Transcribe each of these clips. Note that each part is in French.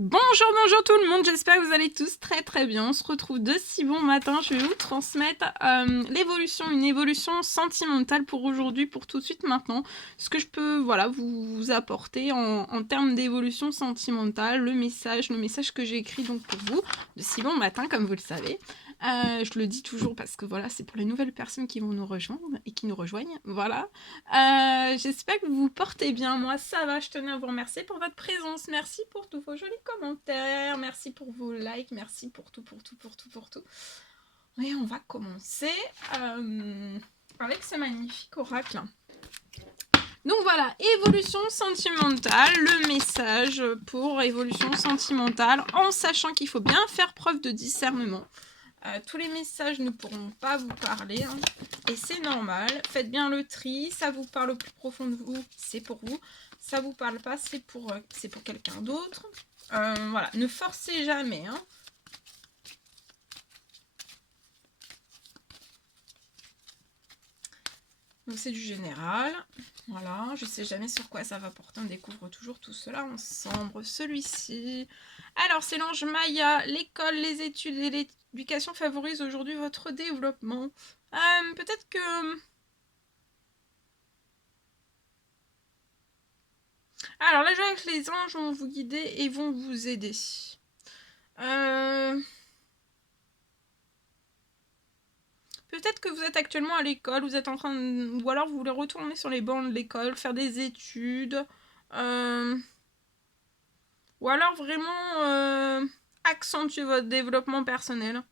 Bonjour tout le monde, j'espère que vous allez tous très bien. On se retrouve de si bon matin. Je vais vous transmettre une évolution sentimentale pour aujourd'hui, pour tout de suite maintenant. Ce que je peux vous apporter en termes d'évolution sentimentale, le message que j'ai écrit donc pour vous, de si bon matin comme vous le savez. Je le dis toujours parce que voilà, c'est pour les nouvelles personnes qui vont nous rejoindre et qui nous rejoignent. Voilà. J'espère que vous vous portez bien. Moi, ça va. Je tenais à vous remercier pour votre présence. Merci pour tous vos jolis commentaires. Merci pour vos likes. Merci pour tout. Et on va commencer avec ce magnifique oracle. Donc voilà, évolution sentimentale, le message pour évolution sentimentale, en sachant qu'il faut bien faire preuve de discernement. Tous les messages ne pourront pas vous parler, hein, et c'est normal. Faites bien le tri, ça vous parle au plus profond de vous, c'est pour vous. Ça vous parle pas, c'est pour quelqu'un d'autre. Voilà, ne forcez jamais, hein. Donc c'est du général. Voilà, je sais jamais sur quoi ça va porter, on découvre toujours tout cela ensemble. Celui-ci. Alors, c'est l'ange Maya. L'école, les études et l'éducation favorisent aujourd'hui votre développement. Peut-être que... Alors, là, je vois que les anges vont vous guider et vont vous aider. Peut-être que vous êtes actuellement à l'école, vous êtes en train de... Ou alors vous voulez retourner sur les bancs de l'école, faire des études. Ou alors vraiment accentuer votre développement personnel.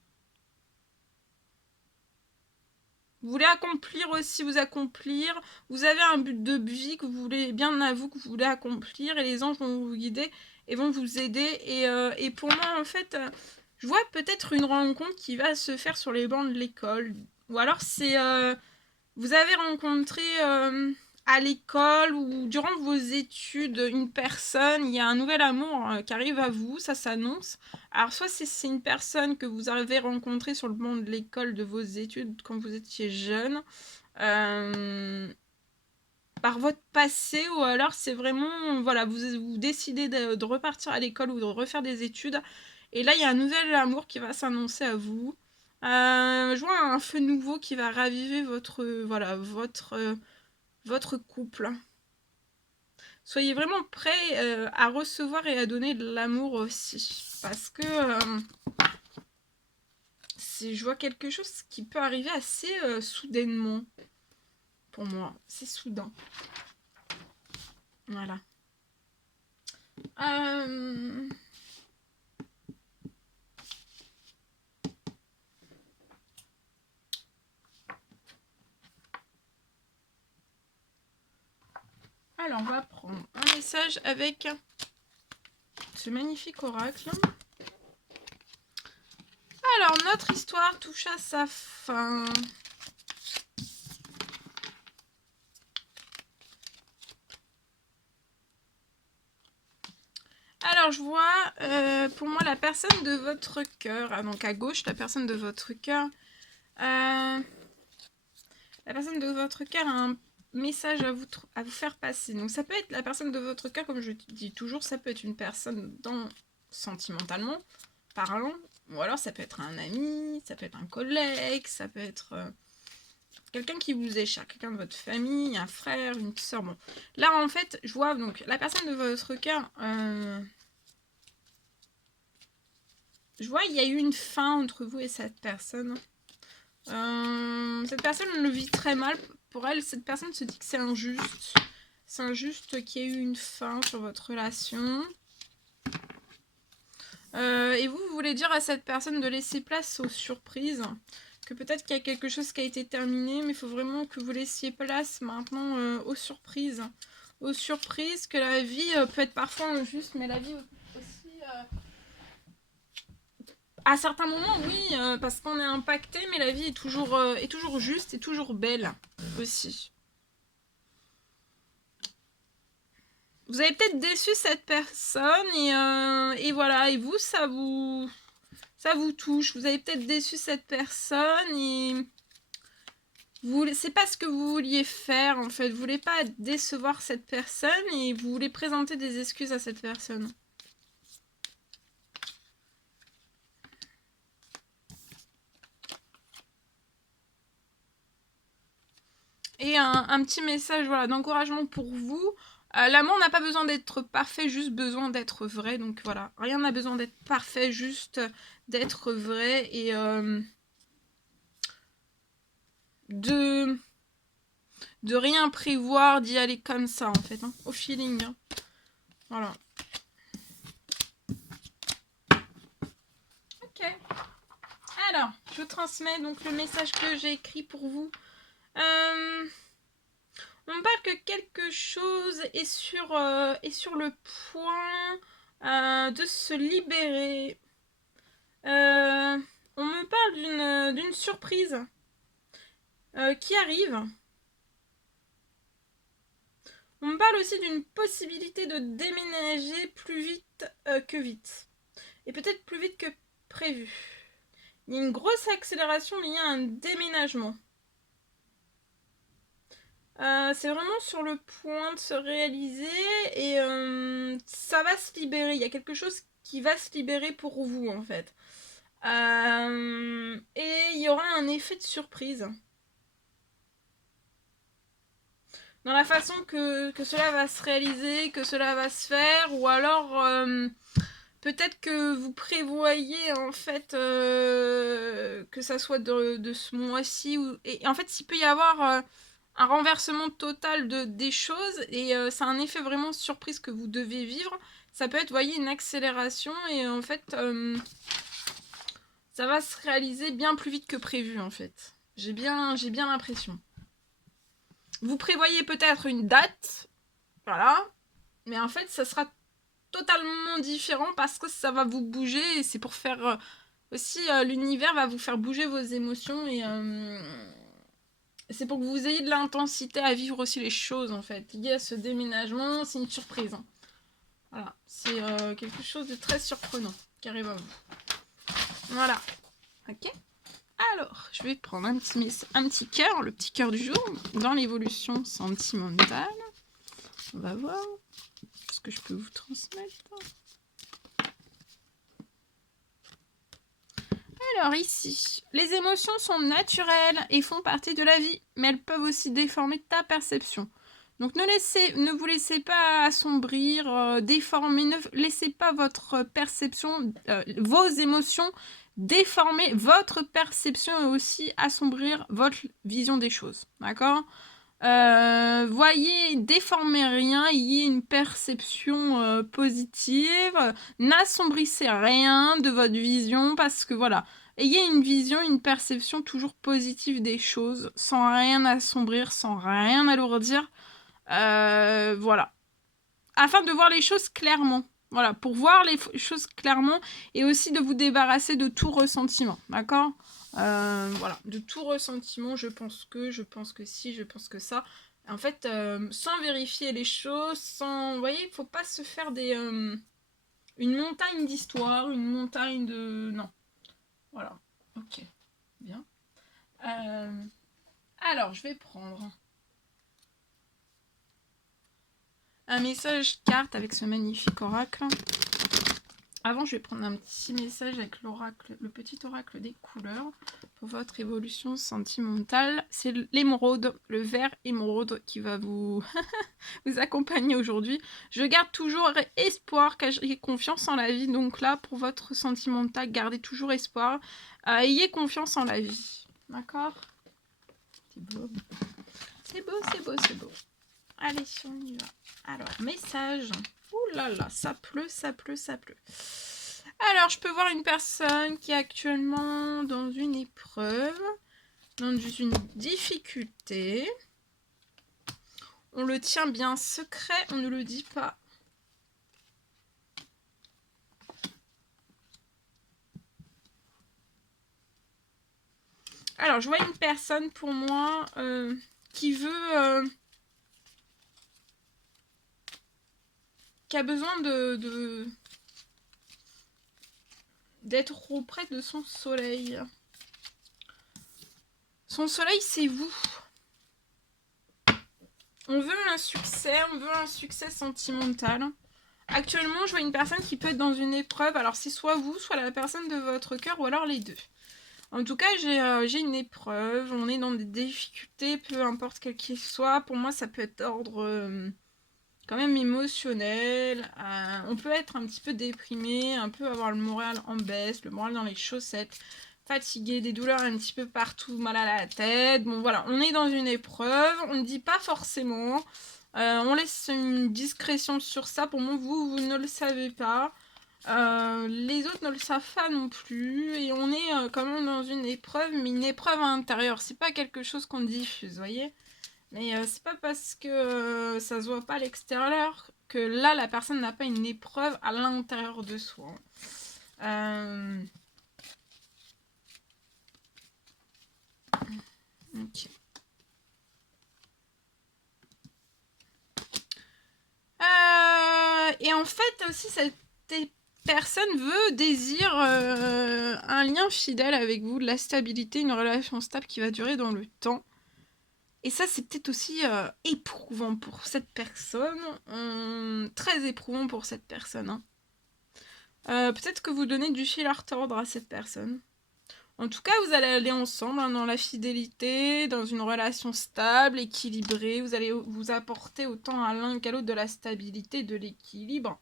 Vous voulez accomplir aussi, vous accomplir. Vous avez un but de vie que vous voulez, bien à vous, que vous voulez accomplir. Et les anges vont vous guider et vont vous aider. Et pour moi, en fait, je vois peut-être une rencontre qui va se faire sur les bancs de l'école. Ou alors c'est... vous avez rencontré à l'école ou durant vos études une personne, il y a un nouvel amour qui arrive à vous, ça s'annonce. Alors soit c'est une personne que vous avez rencontrée sur le banc de l'école de vos études quand vous étiez jeune, par votre passé, ou alors c'est vraiment, voilà, vous décidez de repartir à l'école ou de refaire des études, et là il y a un nouvel amour qui va s'annoncer à vous. Je vois un feu nouveau qui va raviver votre couple. Soyez vraiment prêts à recevoir et à donner de l'amour aussi. Parce que je vois quelque chose qui peut arriver assez soudainement. Pour moi, c'est soudain. Voilà. Alors, on va prendre un message avec ce magnifique oracle. Alors, notre histoire touche à sa fin. Alors, je vois pour moi la personne de votre cœur. Donc, à gauche, la personne de votre cœur. La personne de votre cœur a un message à vous faire passer. Donc, ça peut être la personne de votre cœur, comme je dis toujours, ça peut être une personne sentimentalement parlant. Ou alors, ça peut être un ami, ça peut être un collègue, ça peut être... quelqu'un qui vous est cher, quelqu'un de votre famille, un frère, une soeur. Bon, là en fait, je vois donc la personne de votre cœur. Je vois il y a eu une fin entre vous et cette personne. Cette personne le vit très mal. Pour elle, cette personne se dit que c'est injuste. C'est injuste qu'il y ait eu une fin sur votre relation. Et vous voulez dire à cette personne de laisser place aux surprises. Que peut-être qu'il y a quelque chose qui a été terminé, mais il faut vraiment que vous laissiez place maintenant aux surprises. Aux surprises, que la vie peut être parfois injuste, mais la vie aussi... à certains moments, oui, parce qu'on est impacté, mais la vie est toujours juste et toujours belle aussi. Vous avez peut-être déçu cette personne et voilà, et vous, ça vous touche. Vous avez peut-être déçu cette personne et c'est pas ce que vous vouliez faire en fait. Vous voulez pas décevoir cette personne et vous voulez présenter des excuses à cette personne. Et un petit message voilà, d'encouragement pour vous. L'amour n'a pas besoin d'être parfait, juste besoin d'être vrai. Donc voilà, rien n'a besoin d'être parfait, juste d'être vrai. Et de rien prévoir, d'y aller comme ça en fait, hein, au feeling. Hein. Voilà. Ok. Alors, je vous transmets donc le message que j'ai écrit pour vous. On me parle que quelque chose est sur le point de se libérer. On me parle d'une surprise qui arrive. On me parle aussi d'une possibilité de déménager plus vite que vite. Et peut-être plus vite que prévu. Il y a une grosse accélération liée à un déménagement. C'est vraiment sur le point de se réaliser et ça va se libérer. Il y a quelque chose qui va se libérer pour vous en fait. Et il y aura un effet de surprise. Dans la façon que cela va se réaliser, que cela va se faire, ou alors peut-être que vous prévoyez en fait que ça soit de ce mois-ci. Et en fait, il peut y avoir un renversement total des choses et c'est un effet vraiment surprise que vous devez vivre. Ça peut être, vous voyez, une accélération et en fait, ça va se réaliser bien plus vite que prévu en fait. J'ai bien l'impression. Vous prévoyez peut-être une date, voilà, mais en fait, ça sera totalement différent parce que ça va vous bouger et c'est pour faire aussi l'univers va vous faire bouger vos émotions et c'est pour que vous ayez de l'intensité à vivre aussi les choses en fait. Lié à ce déménagement, c'est une surprise. Hein. Voilà, c'est quelque chose de très surprenant qui arrive à vous. Voilà, ok. Alors, je vais prendre un petit cœur, le petit cœur du jour, dans l'évolution sentimentale. On va voir ce que je peux vous transmettre. Alors ici, les émotions sont naturelles et font partie de la vie, mais elles peuvent aussi déformer ta perception. Donc ne vous laissez pas assombrir, déformer, ne laissez pas votre perception, vos émotions déformer votre perception et aussi assombrir votre vision des choses. D'accord ? Voyez, déformez rien, ayez une perception positive, n'assombrissez rien de votre vision parce que voilà, ayez une vision, une perception toujours positive des choses, sans rien assombrir, sans rien alourdir, voilà, afin de voir les choses clairement. Voilà, pour voir les choses clairement et aussi de vous débarrasser de tout ressentiment, d'accord ? Voilà, de tout ressentiment, je pense que si, je pense que ça. En fait, sans vérifier les choses, sans... Vous voyez, il ne faut pas se faire une montagne d'histoire, une montagne de... Non. Voilà. Ok. Bien. Alors, je vais prendre un message carte avec ce magnifique oracle. Avant, je vais prendre un petit message avec l'oracle, le petit oracle des couleurs pour votre évolution sentimentale. C'est l'émeraude, le vert émeraude qui va vous, vous accompagner aujourd'hui. Je garde toujours espoir, car j'ai confiance en la vie. Donc là, pour votre sentimental, gardez toujours espoir. Ayez confiance en la vie. D'accord ? C'est beau. C'est beau, c'est beau, c'est beau. Allez, on y va. Alors, message. Ouh là là, ça pleut, ça pleut, ça pleut. Alors, je peux voir une personne qui est actuellement dans une épreuve, dans une difficulté. On le tient bien secret, on ne le dit pas. Alors, je vois une personne pour moi qui veut... qui a besoin d'être auprès de son soleil. Son soleil, c'est vous. On veut un succès sentimental. Actuellement, je vois une personne qui peut être dans une épreuve. Alors, c'est soit vous, soit la personne de votre cœur, ou alors les deux. En tout cas, j'ai une épreuve. On est dans des difficultés, peu importe quel qu'il soit. Pour moi, ça peut être d'ordre quand même émotionnel. On peut être un petit peu déprimé, un peu avoir le moral en baisse, le moral dans les chaussettes, fatigué, des douleurs un petit peu partout, mal à la tête. Bon, voilà, on est dans une épreuve. On ne dit pas forcément. On laisse une discrétion sur ça. Pour moi, vous ne le savez pas. Les autres ne le savent pas non plus, et on est quand même dans une épreuve, mais une épreuve intérieure. C'est pas quelque chose qu'on diffuse, vous voyez. Mais c'est pas parce que ça se voit pas à l'extérieur que là la personne n'a pas une épreuve à l'intérieur de soi. Ok. Et en fait aussi cette personne désire un lien fidèle avec vous, de la stabilité, une relation stable qui va durer dans le temps. Et ça, c'est peut-être aussi éprouvant pour cette personne. Très éprouvant pour cette personne. Hein. Peut-être que vous donnez du fil à retordre à cette personne. En tout cas, vous allez aller ensemble hein, dans la fidélité, dans une relation stable, équilibrée. Vous allez vous apporter autant à l'un qu'à l'autre de la stabilité, de l'équilibre.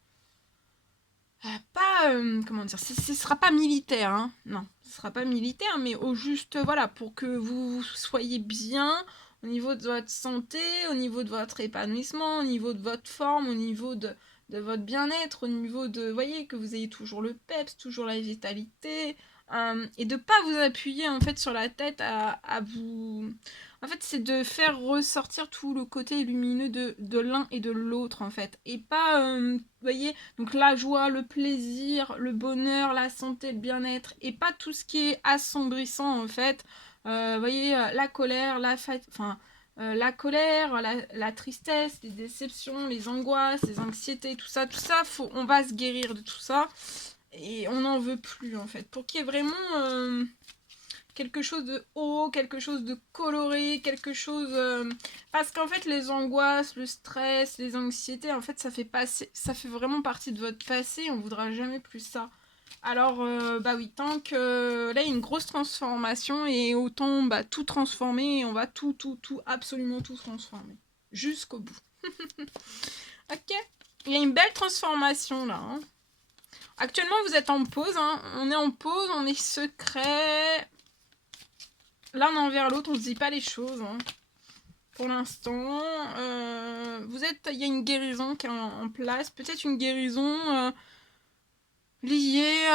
Pas, comment dire, ce sera pas militaire, hein. Non, ce sera pas militaire, mais au juste, voilà, pour que vous soyez bien au niveau de votre santé, au niveau de votre épanouissement, au niveau de votre forme, au niveau de votre bien-être, au niveau de, vous voyez, que vous ayez toujours le peps, toujours la vitalité, et de pas vous appuyer, en fait, sur la tête à vous... En fait, c'est de faire ressortir tout le côté lumineux de l'un et de l'autre, en fait. Et pas, vous voyez, donc la joie, le plaisir, le bonheur, la santé, le bien-être, et pas tout ce qui est assombrissant, en fait. Vous voyez, la colère, la colère, la tristesse, les déceptions, les angoisses, les anxiétés, tout ça, on va se guérir de tout ça. Et on n'en veut plus, en fait. Pour qu'il y ait vraiment... quelque chose de haut, quelque chose de coloré, quelque chose... Parce qu'en fait, les angoisses, le stress, les anxiétés, en fait, ça fait vraiment partie de votre passé, on voudra jamais plus ça. Alors, bah oui, tant que là, il y a une grosse transformation, et autant bah, tout transformer, et on va tout, absolument tout transformer. Jusqu'au bout. Ok. Il y a une belle transformation, là. Hein. Actuellement, vous êtes en pause, hein. On est en pause, on est secret. L'un envers l'autre, on se dit pas les choses. Hein. Pour l'instant, il y a une guérison qui est en place. Peut-être une guérison liée.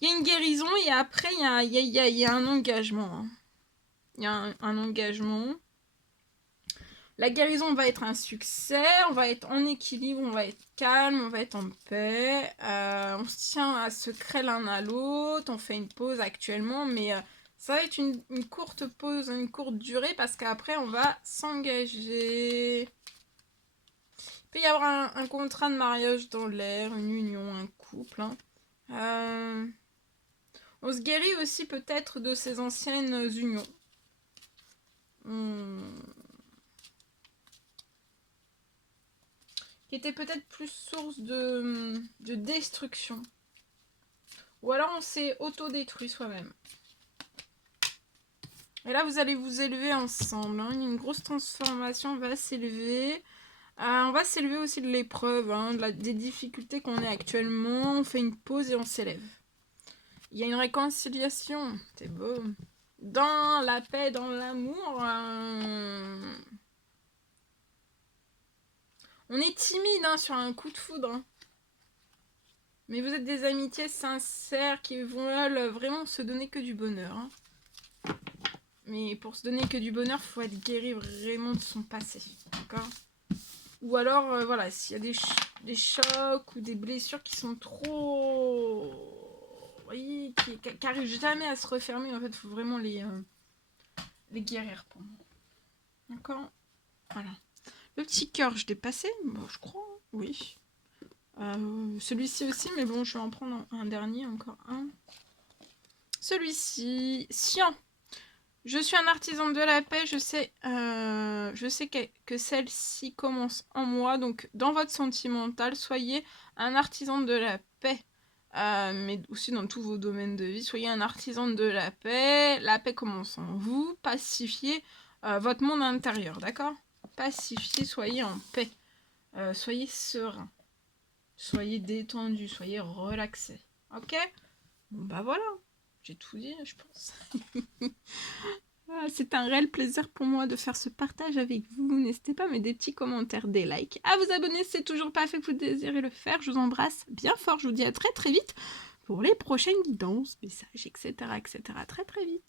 Il y a une guérison et après il y a un engagement. Hein. Il y a un engagement. La guérison va être un succès, on va être en équilibre, on va être calme, on va être en paix. On se tient à secret l'un à l'autre, on fait une pause actuellement, mais ça va être une courte pause, une courte durée, parce qu'après on va s'engager. Il peut y avoir un contrat de mariage dans l'air, une union, un couple. Hein. On se guérit aussi peut-être de ces anciennes unions. Qui était peut-être plus source de destruction. Ou alors on s'est auto-détruit soi-même. Et là, vous allez vous élever ensemble. Hein. Une grosse transformation va s'élever. On va s'élever aussi de l'épreuve, hein, des difficultés qu'on est actuellement. On fait une pause et on s'élève. Il y a une réconciliation. C'est beau. Dans la paix, dans l'amour. On est timide hein, sur un coup de foudre. Hein. Mais vous êtes des amitiés sincères qui veulent vraiment se donner que du bonheur. Hein. Mais pour se donner que du bonheur, il faut être guéri vraiment de son passé. D'accord ? Ou alors, voilà, s'il y a des chocs ou des blessures qui sont trop... Vous voyez, qui n'arrivent jamais à se refermer, en fait, il faut vraiment les guérir pour moi. D'accord ? Voilà. Le petit cœur, je l'ai passé, bon, je crois, oui. Celui-ci aussi, mais bon, je vais en prendre un dernier, encore un. Celui-ci, Sien. Je suis un artisan de la paix, je sais que celle-ci commence en moi, donc dans votre sentimental, soyez un artisan de la paix. mais aussi dans tous vos domaines de vie. Soyez un artisan de la paix commence en vous, pacifiez votre monde intérieur, d'accord? Pacifiez, soyez en paix, soyez serein, soyez détendu, soyez relaxé, ok? Bon bah voilà, j'ai tout dit, je pense. C'est un réel plaisir pour moi de faire ce partage avec vous. N'hésitez pas à mettre des petits commentaires, des likes, à vous abonner si c'est toujours pas fait que vous désirez le faire. Je vous embrasse bien fort. Je vous dis à très très vite pour les prochaines guidances, messages, etc. etc. Très très vite.